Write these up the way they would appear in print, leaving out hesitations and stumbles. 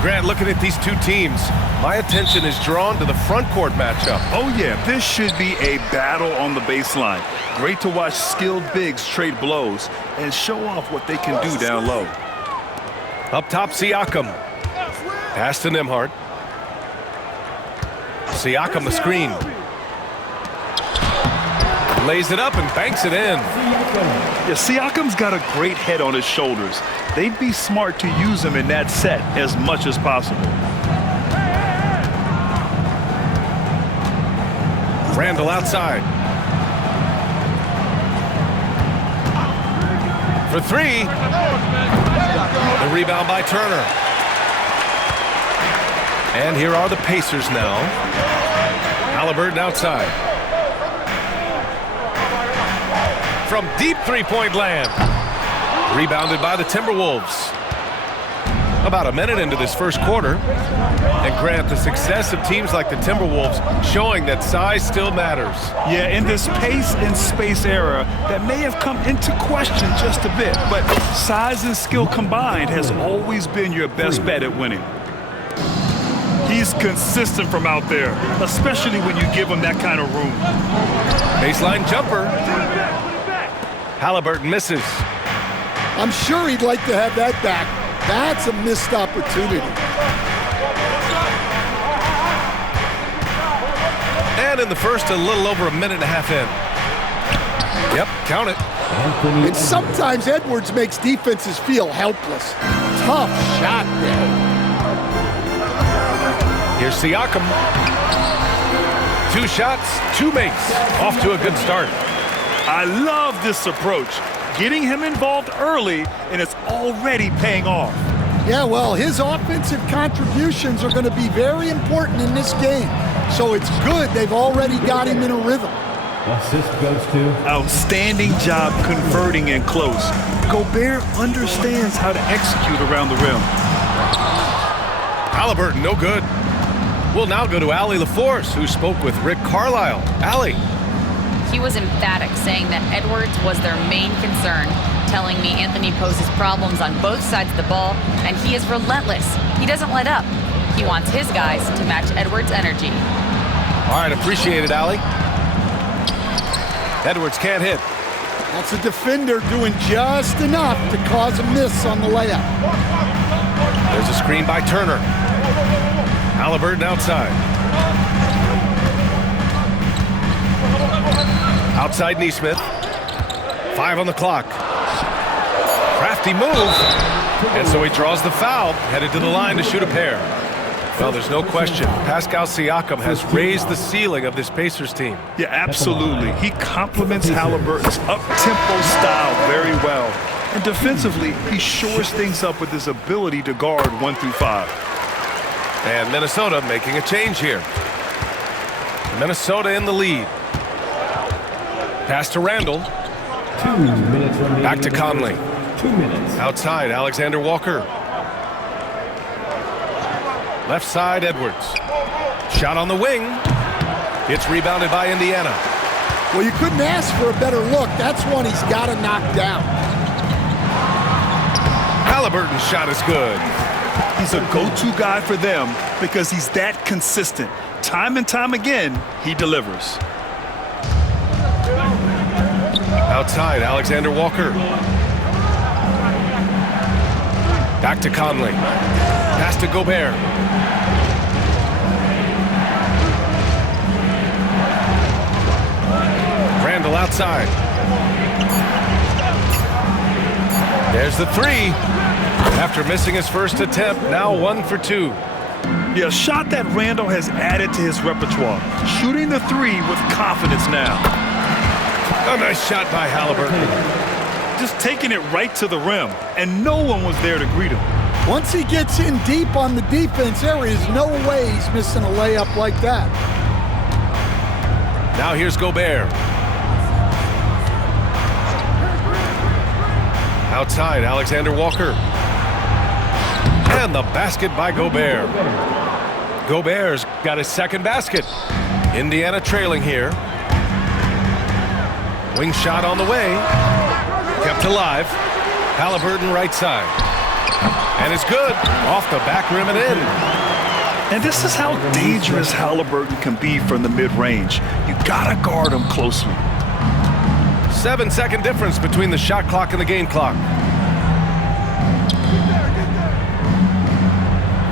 Grant, looking at these two teams, my attention is drawn to the front court matchup. Oh, yeah, this should be a battle on the baseline. Great to watch skilled bigs trade blows and show off what they can do down low. Up top, Siakam. Pass to Nembhard. Siakam the screen. Lays it up and banks it in. Yeah, Siakam's got a great head on his shoulders. They'd be smart to use him in that set as much as possible. Randall outside. For three. The rebound by Turner. And here are the Pacers now. Haliburton outside. From deep three-point land. Rebounded by the Timberwolves. About a minute into this first quarter. And Grant, the success of teams like the Timberwolves showing that size still matters. Yeah, in this pace and space era, that may have come into question just a bit. But size and skill combined has always been your best bet at winning. He's consistent from out there, especially when you give him that kind of room. Baseline jumper. Haliburton misses. I'm sure he'd like to have that back. That's a missed opportunity. And in the first, a little over a minute and a half in. Yep, count it. And sometimes Edwards makes defenses feel helpless. Tough shot there. Here's Siakam. 2 shots, 2 makes. Off to a good start. I love this approach. Getting him involved early, and it's already paying off. Yeah, well, his offensive contributions are going to be very important in this game. So it's good they've already got him in a rhythm. Assist goes to. Outstanding job converting in close. Gobert understands how to execute around the rim. Haliburton, no good. We'll now go to Allie LaForce, who spoke with Rick Carlisle. Allie. He was emphatic, saying that Edwards was their main concern, telling me Anthony poses problems on both sides of the ball, and he is relentless. He doesn't let up. He wants his guys to match Edwards' energy. All right, appreciate it, Allie. Edwards can't hit. That's a defender doing just enough to cause a miss on the layup. There's a screen by Turner. Haliburton outside. Outside Nesmith. 5 on the clock. Crafty move. And so he draws the foul, headed to the line to shoot a pair. Well, there's no question. Pascal Siakam has raised the ceiling of this Pacers team. Yeah, absolutely. He complements Haliburton's up-tempo style very well. And defensively, he shores things up with his ability to guard 1 through 5. And Minnesota making a change here. Minnesota in the lead. Pass to Randall. 2 minutes remaining. Back to Conley. 2 minutes. Outside, Alexander Walker. Left side, Edwards. Shot on the wing. It's rebounded by Indiana. Well, you couldn't ask for a better look. That's one he's got to knock down. Haliburton's shot is good. He's a go-to guy for them because he's that consistent. Time and time again, he delivers. Outside, Alexander Walker. Back to Conley. Pass to Gobert. Randall outside. There's the 3. After missing his first attempt, now 1 for 2. Yeah, a shot that Randall has added to his repertoire. Shooting the 3 with confidence now. A nice shot by Haliburton. Just taking it right to the rim, and no one was there to greet him. Once he gets in deep on the defense, there is no way he's missing a layup like that. Now here's Gobert. Outside, Alexander Walker. And the basket by Gobert. Gobert's got his second basket. Indiana trailing here. Wing shot on the way. Kept alive. Haliburton right side. And it's good. Off the back rim and in. And this is how dangerous Halliburton can be from the mid-range. You gotta guard him closely. 7-second difference between the shot clock and the game clock.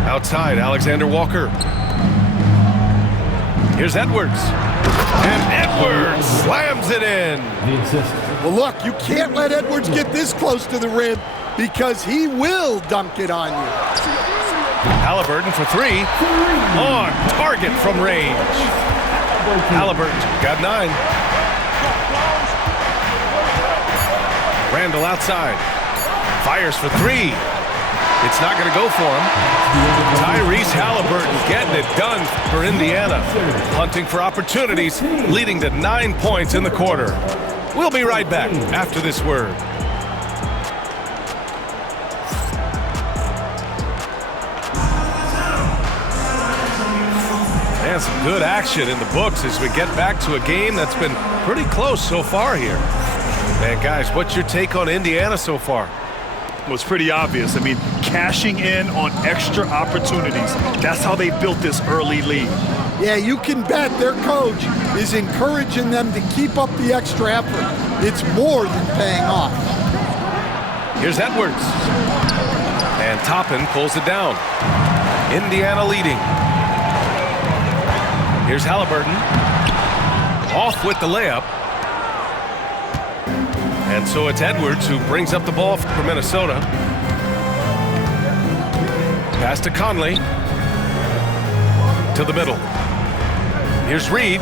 Outside, Alexander Walker. Here's Edwards. And Edwards slams it in. The assist. Well, look, you can't let Edwards get this close to the rim because he will dunk it on you. Halliburton for three. On target from range. Halliburton got 9. Randall outside. Fires for 3. It's not going to go for him. Tyrese Halliburton getting it done for Indiana. Hunting for opportunities, leading to 9 points in the quarter. We'll be right back after this word. And some good action in the books as we get back to a game that's been pretty close so far here. And guys, what's your take on Indiana so far? Well, it's pretty obvious. I mean, cashing in on extra opportunities. That's how they built this early lead. Yeah, you can bet their coach is encouraging them to keep up the extra effort. It's more than paying off. Here's Edwards. And Toppin pulls it down. Indiana leading. Here's Halliburton. Off with the layup. And so it's Edwards who brings up the ball for Minnesota. Pass to Conley. To the middle. Here's Reed.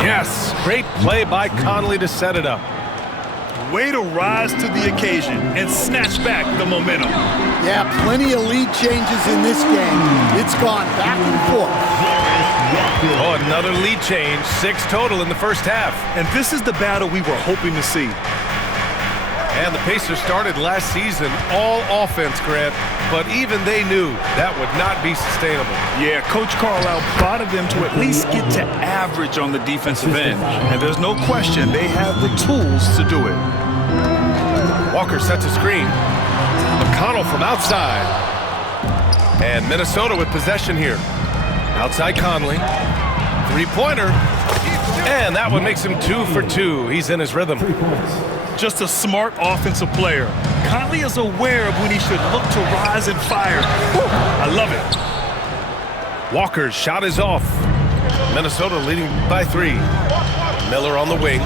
Yes, great play by Conley to set it up. Way to rise to the occasion and snatch back the momentum. Yeah, plenty of lead changes in this game. It's gone back and forth. Oh, another lead change. 6 total in the first half. And this is the battle we were hoping to see. And the Pacers started last season all offense, Grant, but even they knew that would not be sustainable. Yeah, Coach Carlisle prodded them to at least get to average on the defensive end. And there's no question they have the tools to do it. Walker sets a screen. McConnell from outside. And Minnesota with possession here. Outside Conley. 3-pointer. And that one makes him 2 for 2. He's in his rhythm. 3 points. Just a smart offensive player. Conley is aware of when he should look to rise and fire. Whew, I love it. Walker's shot is off. Minnesota leading by 3. Miller on the wing.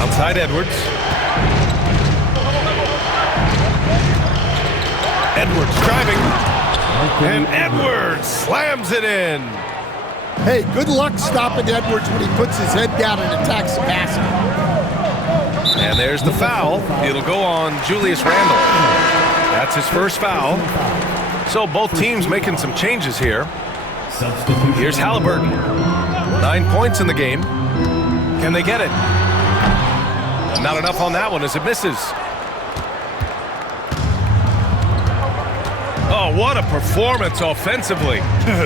Outside Edwards. Edwards driving. And Edwards slams it in. Hey, good luck stopping Edwards when he puts his head down and attacks the basket. And there's the foul. It'll go on Julius Randle. That's his first foul. So both teams making some changes here. Substitution. Here's Halliburton. 9 points in the game. Can they get it? Not enough on that one as it misses. Oh, what a performance offensively.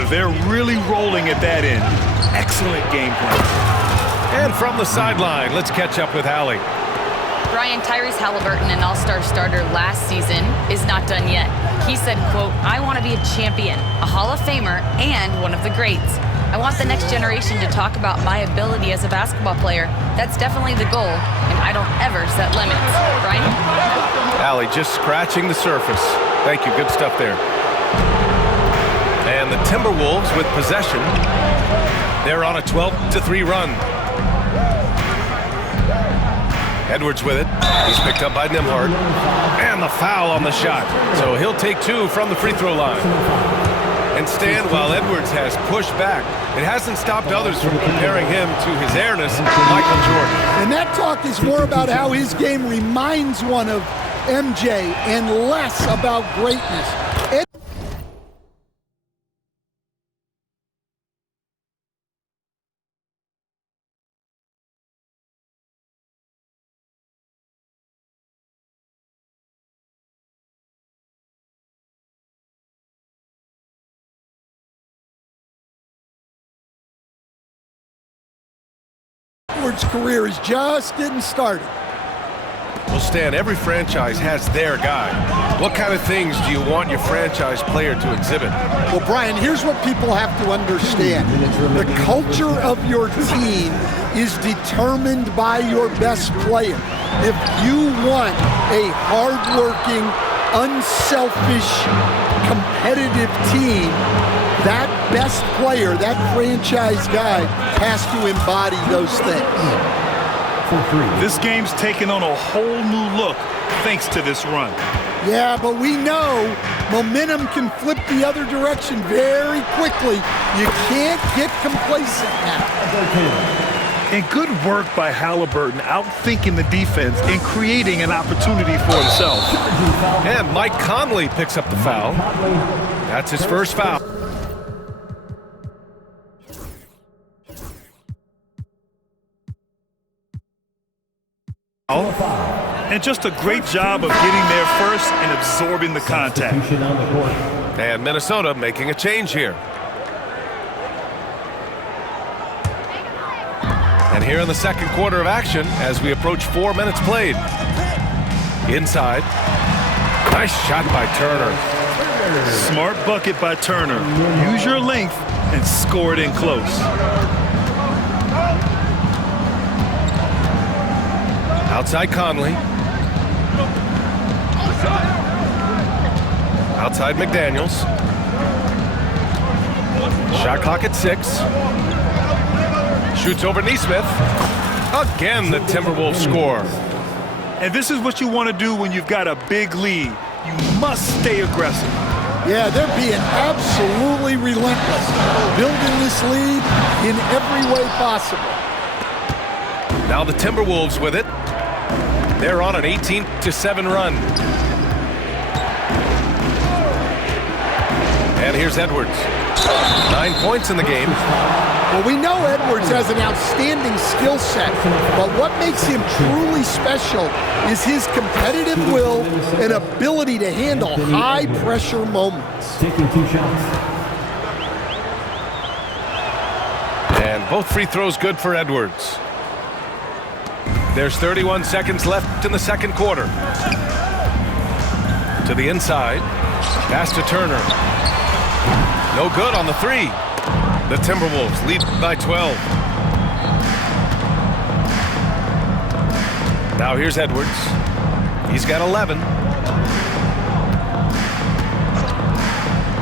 They're really rolling at that end. Excellent game plan. And from the sideline, let's catch up with Hallie. Brian, Tyrese Halliburton, an all-star starter last season, is not done yet. He said, quote, "I want to be a champion, a Hall of Famer, and one of the greats. I want the next generation to talk about my ability as a basketball player. That's definitely the goal, and I don't ever set limits." Brian? Hallie just scratching the surface. Thank you, good stuff there. And the Timberwolves with possession. They're on a 12-3 run. Edwards with it. He's picked up by Nembhard. And the foul on the shot. So he'll take 2 from the free throw line. And stand while Edwards has pushed back. It hasn't stopped others from comparing him to his airness, Michael Jordan. And that talk is more about how his game reminds one of MJ and less about greatness. Edwards' career is just getting started. Well, Stan, every franchise has their guy. What kind of things do you want your franchise player to exhibit? Well, Brian, here's what people have to understand. The culture of your team is determined by your best player. If you want a hardworking, unselfish, competitive team, that best player, that franchise guy, has to embody those things. This game's taken on a whole new look thanks to this run. Yeah, but we know momentum can flip the other direction very quickly. You can't get complacent now. And good work by Halliburton outthinking the defense and creating an opportunity for himself. And Mike Conley picks up the foul. That's his first foul. And just a great job of getting there first and absorbing the contact. And Minnesota making a change here. And here in the second quarter of action as we approach 4 minutes played. Inside. Nice shot by Turner. Smart bucket by Turner. Use your length and score it in close. Outside Conley. Outside McDaniels. Shot clock at 6. Shoots over Neesmith. Again, the Timberwolves score. And this is what you want to do when you've got a big lead. You must stay aggressive. Yeah, they're being absolutely relentless, building this lead in every way possible. Now the Timberwolves with it. They're on an 18-7 run. And here's Edwards. 9 points in the game. Well, we know Edwards has an outstanding skill set, but what makes him truly special is his competitive will and ability to handle high-pressure moments. Taking 2 shots. And both free throws good for Edwards. There's 31 seconds left in the second quarter. To the inside. Pass to Turner. No good on the 3. The Timberwolves lead by 12. Now here's Edwards. He's got 11.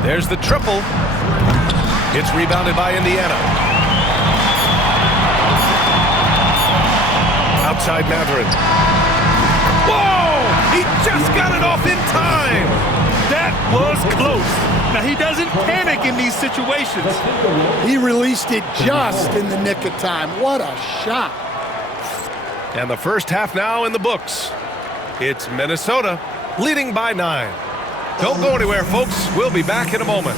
There's the triple. It's rebounded by Indiana. Outside Mathurin. Whoa! He just got it off in time! That was close. Now, he doesn't panic in these situations. He released it just in the nick of time. What a shot. And the first half now in the books. It's Minnesota leading by 9. Don't go anywhere, folks. We'll be back in a moment.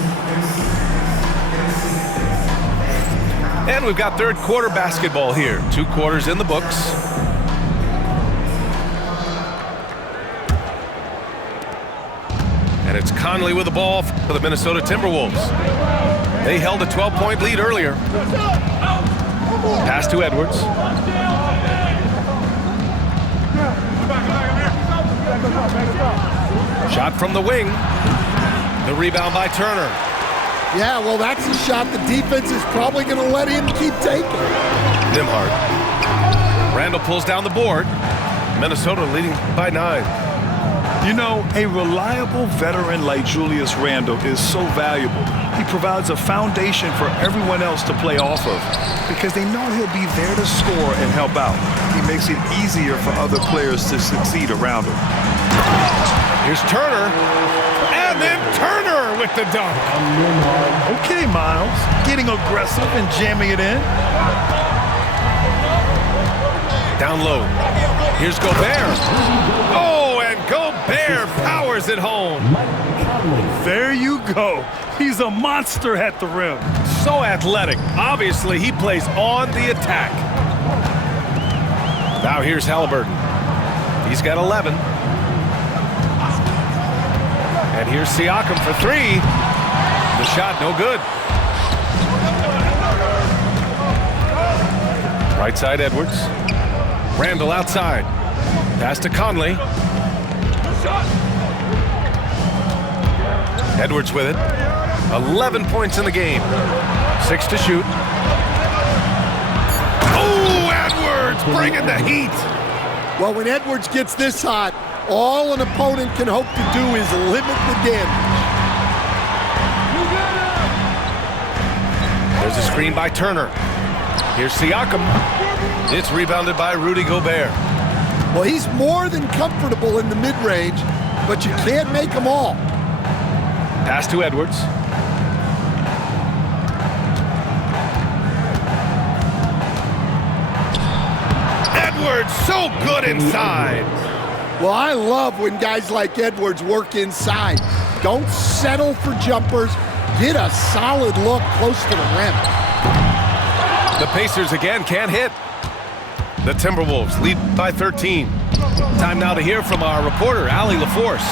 And we've got third quarter basketball here. 2 quarters in the books. And it's Conley with the ball for the Minnesota Timberwolves. They held a 12-point lead earlier. Pass to Edwards. Shot from the wing. The rebound by Turner. Yeah, well, that's a shot the defense is probably going to let him keep taking. Nembhard. Randall pulls down the board. Minnesota leading by 9. You know, a reliable veteran like Julius Randle is so valuable. He provides a foundation for everyone else to play off of because they know he'll be there to score and help out. He makes it easier for other players to succeed around him. Here's Turner. And then Turner with the dunk. Okay, Miles. Getting aggressive and jamming it in. Down low. Here's Gobert. Oh, and Gobert powers it home. There you go. He's a monster at the rim. So athletic. Obviously, he plays on the attack. Now here's Halliburton. He's got 11. And here's Siakam for 3. The shot no good. Right side Edwards. Randall outside. Pass to Conley. Edwards with it. 11 points in the game. 6 to shoot. Oh, Edwards bringing the heat. Well, when Edwards gets this hot, all an opponent can hope to do is limit the damage. There's a screen by Turner. Here's Siakam. It's rebounded by Rudy Gobert. Well, he's more than comfortable in the mid-range, but you can't make them all. Pass to Edwards. Edwards, so good inside. Well, I love when guys like Edwards work inside. Don't settle for jumpers. Get a solid look close to the rim. The Pacers again can't hit. The Timberwolves lead by 13. Time now to hear from our reporter, Allie LaForce.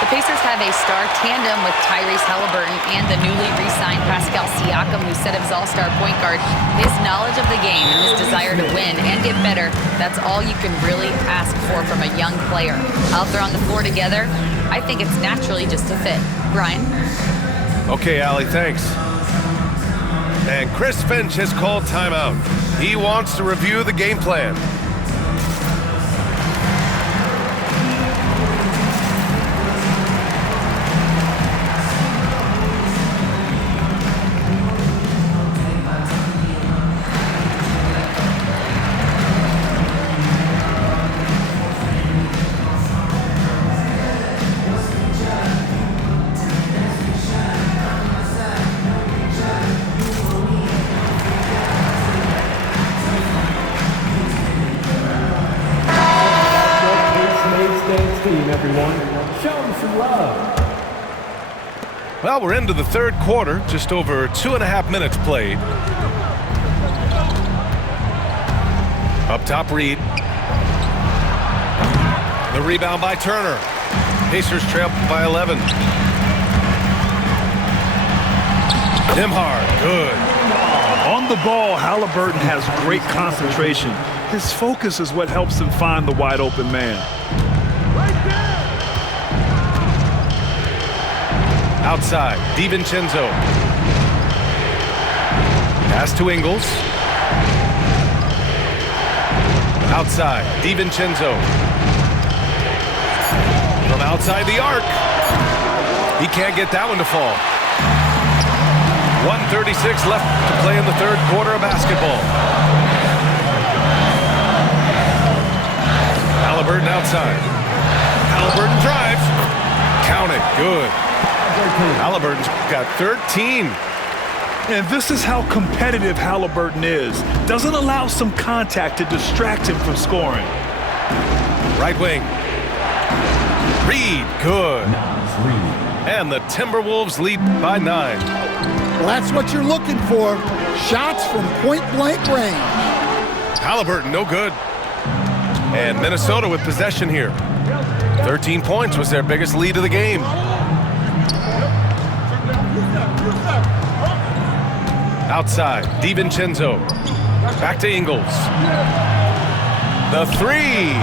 The Pacers have a star tandem with Tyrese Halliburton and the newly re-signed Pascal Siakam, who set of his all-star point guard. His knowledge of the game and his desire to win and get better, that's all you can really ask for from a young player. Out there on the floor together, I think it's naturally just a fit. Brian? Okay, Allie, thanks. And Chris Finch has called timeout. He wants to review the game plan. Well, we're into the third quarter, just over 2.5 minutes played. Up top, Reed. The rebound by Turner. Pacers trail by 11. Nembhard, good. On the ball, Halliburton has great concentration. His focus is what helps him find the wide open man. Outside, DiVincenzo. Pass to Ingles. Outside, DiVincenzo. From outside the arc. He can't get that one to fall. 1:36 left to play in the third quarter of basketball. Halliburton outside. Halliburton drives. Count it, good. Halliburton's got 13. And this is how competitive Halliburton is. Doesn't allow some contact to distract him from scoring. Right wing. Reed, good. And the Timberwolves lead by 9. Well, that's what you're looking for. Shots from point-blank range. Halliburton, no good. And Minnesota with possession here. 13 points was their biggest lead of the game. Outside, DiVincenzo. Back to Ingles. The three.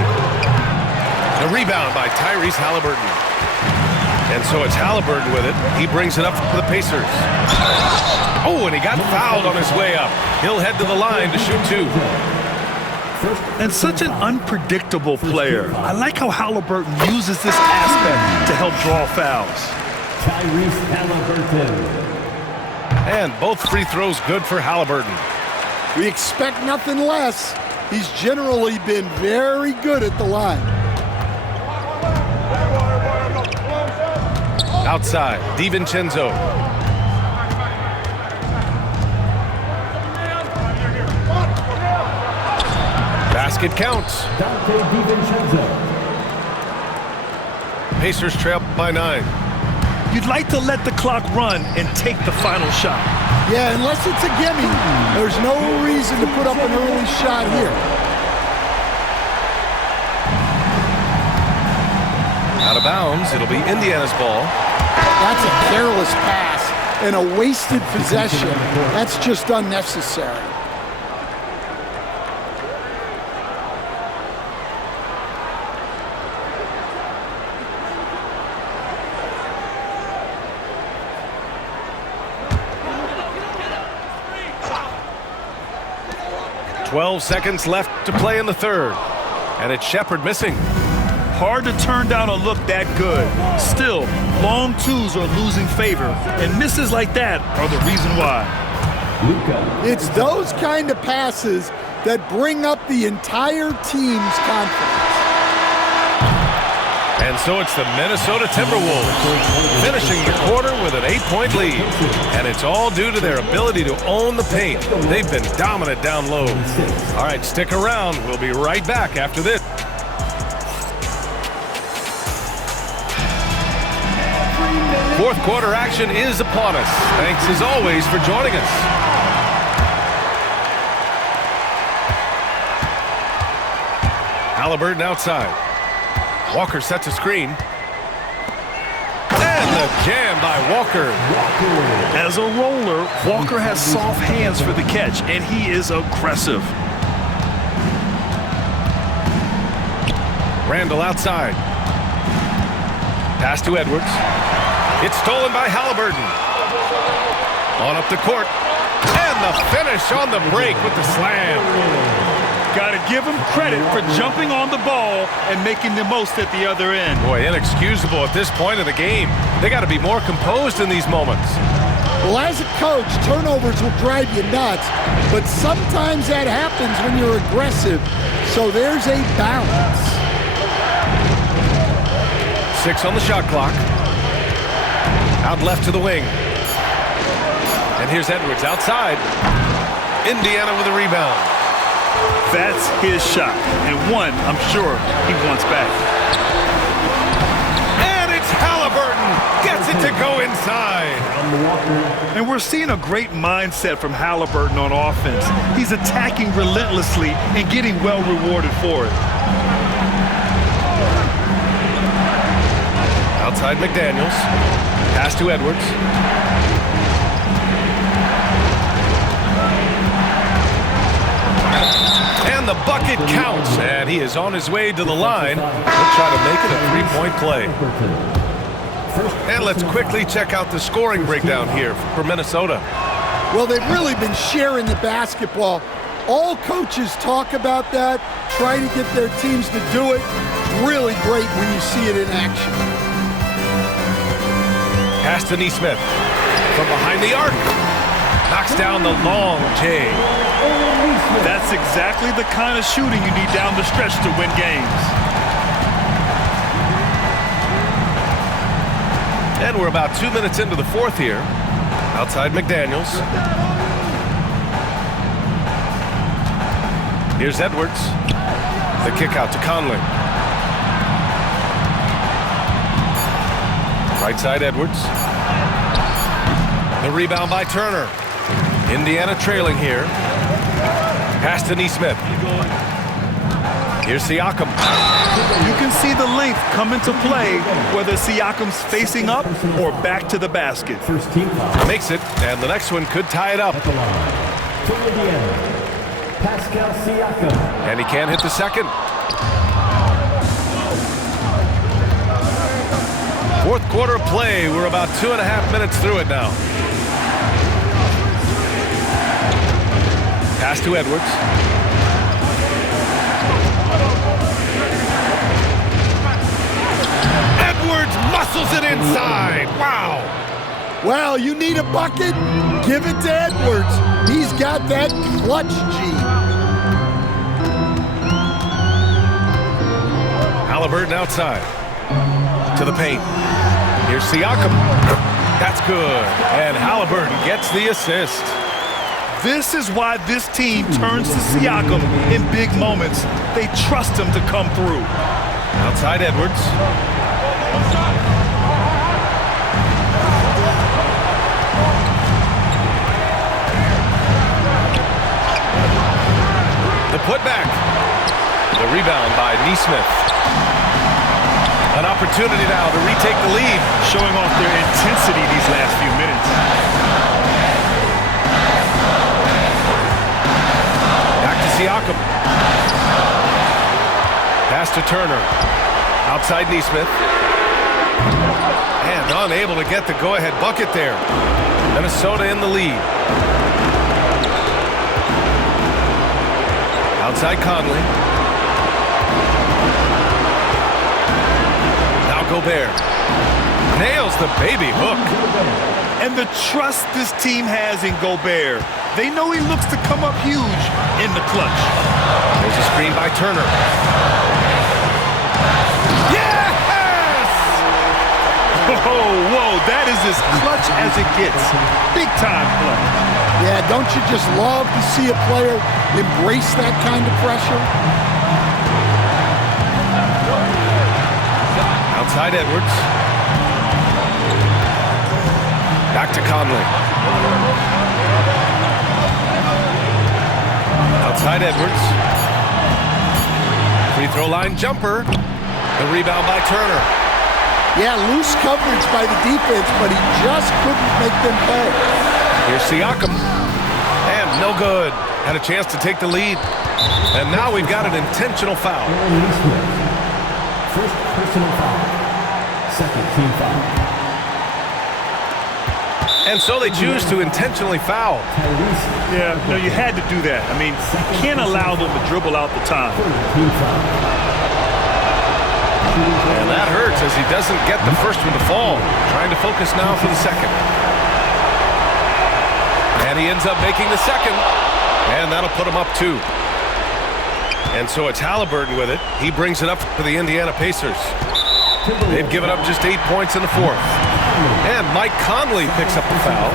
The rebound by Tyrese Halliburton. And so it's Halliburton with it. He brings it up for the Pacers. Oh, and he got fouled on his way up. He'll head to the line to shoot 2. And such an unpredictable player. I like how Halliburton uses this aspect to help draw fouls. Tyrese Halliburton. And both free throws good for Halliburton. We expect nothing less. He's generally been very good at the line. Outside, DiVincenzo. Basket counts. Dante DiVincenzo. Pacers trail by 9. You'd like to let the clock run and take the final shot. Yeah, unless it's a gimme, there's no reason to put up an early shot here. Out of bounds, it'll be Indiana's ball. That's a careless pass and a wasted possession. That's just unnecessary. 12 seconds left to play in the third. And it's Shepard missing. Hard to turn down a look that good. Still, long twos are losing favor, and misses like that are the reason why. It's those kind of passes that bring up the entire team's confidence. And so it's the Minnesota Timberwolves finishing the quarter with an 8-point lead. And it's all due to their ability to own the paint. They've been dominant down low. All right, stick around. We'll be right back after this. Fourth quarter action is upon us. Thanks as always for joining us. Halliburton outside. Walker sets a screen. And the jam by Walker. As a roller, Walker has soft hands for the catch, and he is aggressive. Randall outside. Pass to Edwards. It's stolen by Halliburton. On up the court. And the finish on the break with the slam. Got to give him credit for jumping on the ball and making the most at the other end. Boy, inexcusable at this point of the game. They got to be more composed in these moments. Well, as a coach, turnovers will drive you nuts, but sometimes that happens when you're aggressive. So there's a balance. 6 on the shot clock. Out left to the wing. And here's Edwards outside. Indiana with a rebound. That's his shot, and one I'm sure he wants back. And it's Halliburton. Gets it to go inside. And we're seeing a great mindset from Halliburton on offense. He's attacking relentlessly and getting well rewarded for it. Outside McDaniels. Pass to Edwards. And the bucket counts. And he is on his way to the line. He'll try to make it a three-point play. And let's quickly check out the scoring breakdown here for Minnesota. Well, they've really been sharing the basketball. All coaches talk about that, try to get their teams to do it. Really great when you see it in action. Pass to Nesmith. From behind the arc. Knocks down the long J. That's exactly the kind of shooting you need down the stretch to win games. And we're about 2 minutes into the fourth here. Outside McDaniels. Here's Edwards. The kick out to Conley. Right side Edwards. The rebound by Turner. Indiana trailing here. Pass to Nesmith. Here's Siakam. You can see the length come into play, whether Siakam's facing up or back to the basket. First team foul. Makes it, and the next one could tie it up. At the line. For Indiana, Pascal Siakam. And he can't hit the second. Fourth quarter of play. We're about 2.5 minutes through it now. Pass to Edwards. Edwards muscles it inside. Wow. Well, you need a bucket? Give it to Edwards. He's got that clutch gene. Halliburton outside. To the paint. Here's Siakam. That's good. And Halliburton gets the assist. This is why this team turns to Siakam in big moments. They trust him to come through. Outside Edwards. The putback. The rebound by Nesmith. An opportunity now to retake the lead. Showing off their intensity these last few minutes. Back to Siakam. Pass to Turner. Outside Nesmith. And unable to get the go-ahead bucket there. Minnesota in the lead. Outside Conley. Now Gobert. Nails the baby hook. And the trust this team has in Gobert. They know he looks to come up huge in the clutch. There's a screen by Turner. Yes! Whoa, that is as clutch as it gets. Big time play. Yeah, don't you just love to see a player embrace that kind of pressure? Outside Edwards. Back to Conley. Outside Edwards. Free throw line jumper. The rebound by Turner. Yeah, loose coverage by the defense, but he just couldn't make them pay. Here's Siakam. And no good. Had a chance to take the lead. And now we've got an intentional foul. First personal foul. Second team foul. And so they choose to intentionally foul. Yeah, no, you had to do that. I mean, you can't allow them to dribble out the time. And that hurts as he doesn't get the first one to fall. Trying to focus now for the second. And he ends up making the second. And that'll put him up 2. And so it's Halliburton with it. He brings it up for the Indiana Pacers. They've given up just 8 points in the fourth. And Mike Conley picks up the foul.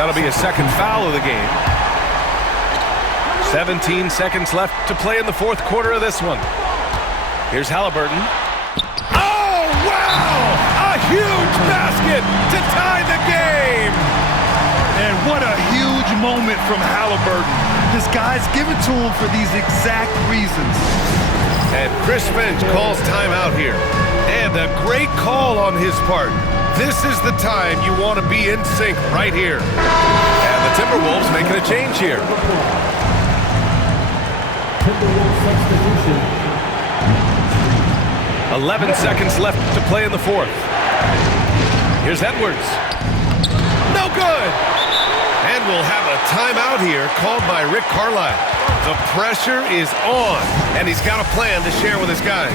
That'll be his second foul of the game. 17 seconds left to play in the fourth quarter of this one. Here's Halliburton. Oh, wow! A huge basket to tie the game! And what a huge moment from Halliburton. His guys give it to him for these exact reasons. And Chris Finch calls timeout here. And a great call on his part. This is the time you want to be in sync right here. And the Timberwolves making a change here. Timberwolves substitution. 11 seconds left to play in the fourth. Here's Edwards. No good! And we'll have a timeout here called by Rick Carlisle. The pressure is on, and he's got a plan to share with his guys.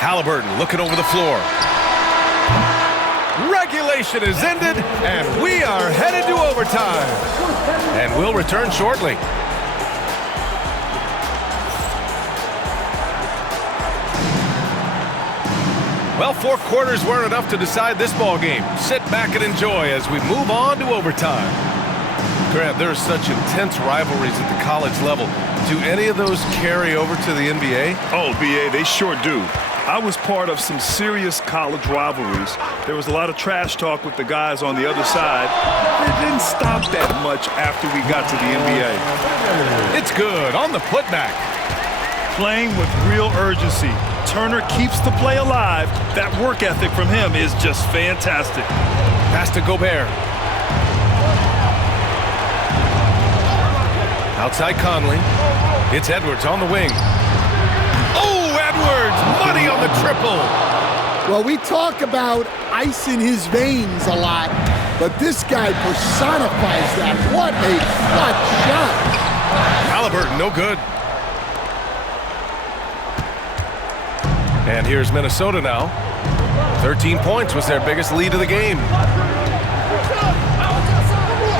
Halliburton looking over the floor. Regulation is ended, and we are headed to overtime. And we'll return shortly. Well, 4 quarters weren't enough to decide this ball game. Sit back and enjoy as we move on to overtime. Grant, there are such intense rivalries at the college level. Do any of those carry over to the NBA? Oh, BA, they sure do. I was part of some serious college rivalries. There was a lot of trash talk with the guys on the other side. It didn't stop that much after we got to the NBA. It's good on the putback. Playing with real urgency. Turner keeps the play alive. That work ethic from him is just fantastic. Pass to Gobert. Outside Conley. It's Edwards on the wing. Oh, Edwards! Money on the triple! Well, we talk about ice in his veins a lot, but this guy personifies that. What a clutch shot. Halliburton, no good. And here's Minnesota now. 13 points was their biggest lead of the game.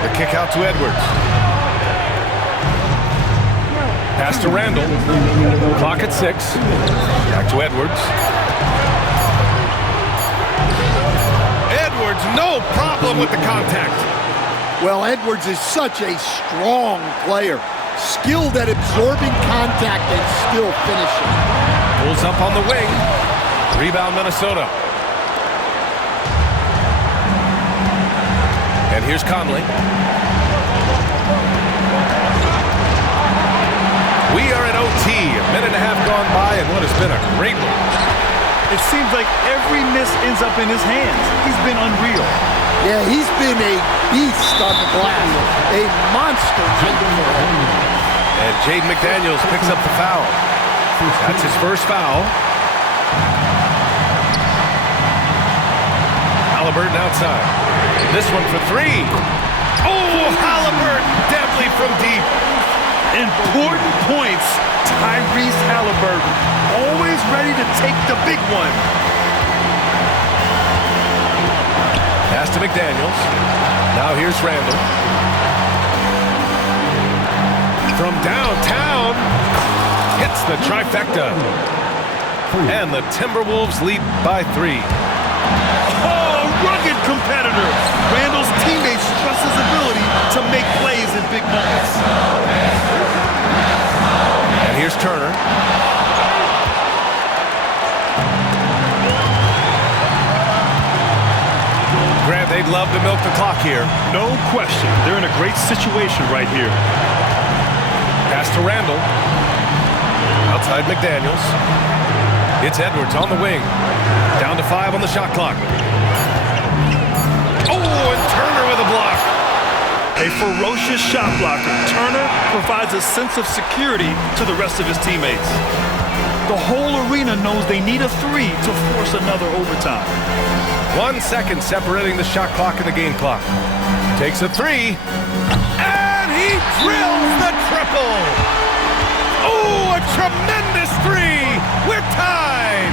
The kick out to Edwards. Pass to Randall. Clock at 6. Back to Edwards. Edwards, no problem with the contact. Well, Edwards is such a strong player, skilled at absorbing contact and still finishing. Pulls up on the wing. Rebound, Minnesota. And here's Conley. We are in O.T. A minute and a half gone by, and what has been a great one. It seems like every miss ends up in his hands. He's been unreal. Yeah, he's been a beast on the glass, a monster. And Jaden McDaniels picks up the foul. That's his first foul. Halliburton outside. This one for 3. Oh, Halliburton, deadly from deep. Important points. Tyrese Halliburton, always ready to take the big one. Pass to McDaniels. Now here's Randall. From downtown, hits the trifecta. And the Timberwolves lead by 3. Oh, rugged competitor. Randall's teammates trust his ability to make plays in big moments. And here's Turner. Grant, they'd love to milk the clock here. No question. They're in a great situation right here. Pass to Randall. Outside McDaniels. It's Edwards on the wing. Down to 5 on the shot clock. Oh, and Turner with a block. A ferocious shot blocker, Turner provides a sense of security to the rest of his teammates. The whole arena knows they need a 3 to force another overtime. 1 second separating the shot clock and the game clock. Takes a 3. And he drills the triple. Oh, a tremendous 3. We're tied.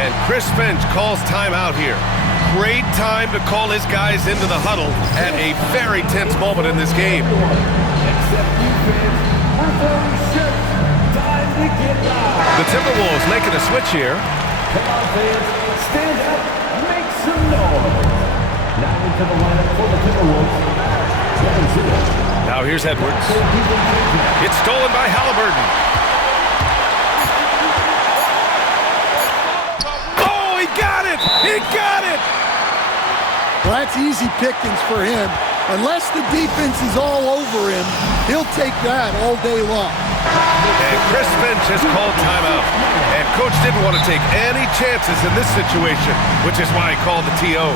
And Chris Finch calls timeout here. Great time to call his guys into the huddle at a very tense moment in this game. The Timberwolves making a switch here. Come on, fans. Stand up. Make some noise. Now into the lineup for the Timberwolves. Now here's Edwards. It's stolen by Halliburton. Oh, he got it! He got it! Well, that's easy pickings for him. Unless the defense is all over him, he'll take that all day long. And Chris Finch has called timeout. And Coach didn't want to take any chances in this situation, which is why he called the TO.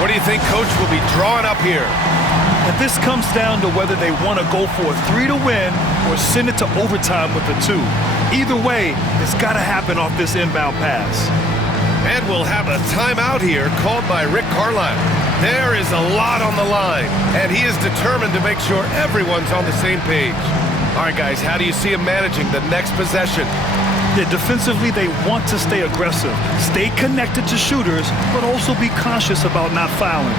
What do you think Coach will be drawing up here? And this comes down to whether they want to go for a 3 to win or send it to overtime with a 2. Either way, it's got to happen off this inbound pass. And we'll have a timeout here called by Rick Carlisle. There is a lot on the line, and he is determined to make sure everyone's on the same page. All right, guys, how do you see him managing the next possession? Yeah, defensively, they want to stay aggressive, stay connected to shooters, but also be conscious about not fouling.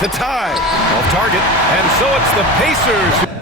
To tie, off target, and so it's the Pacers.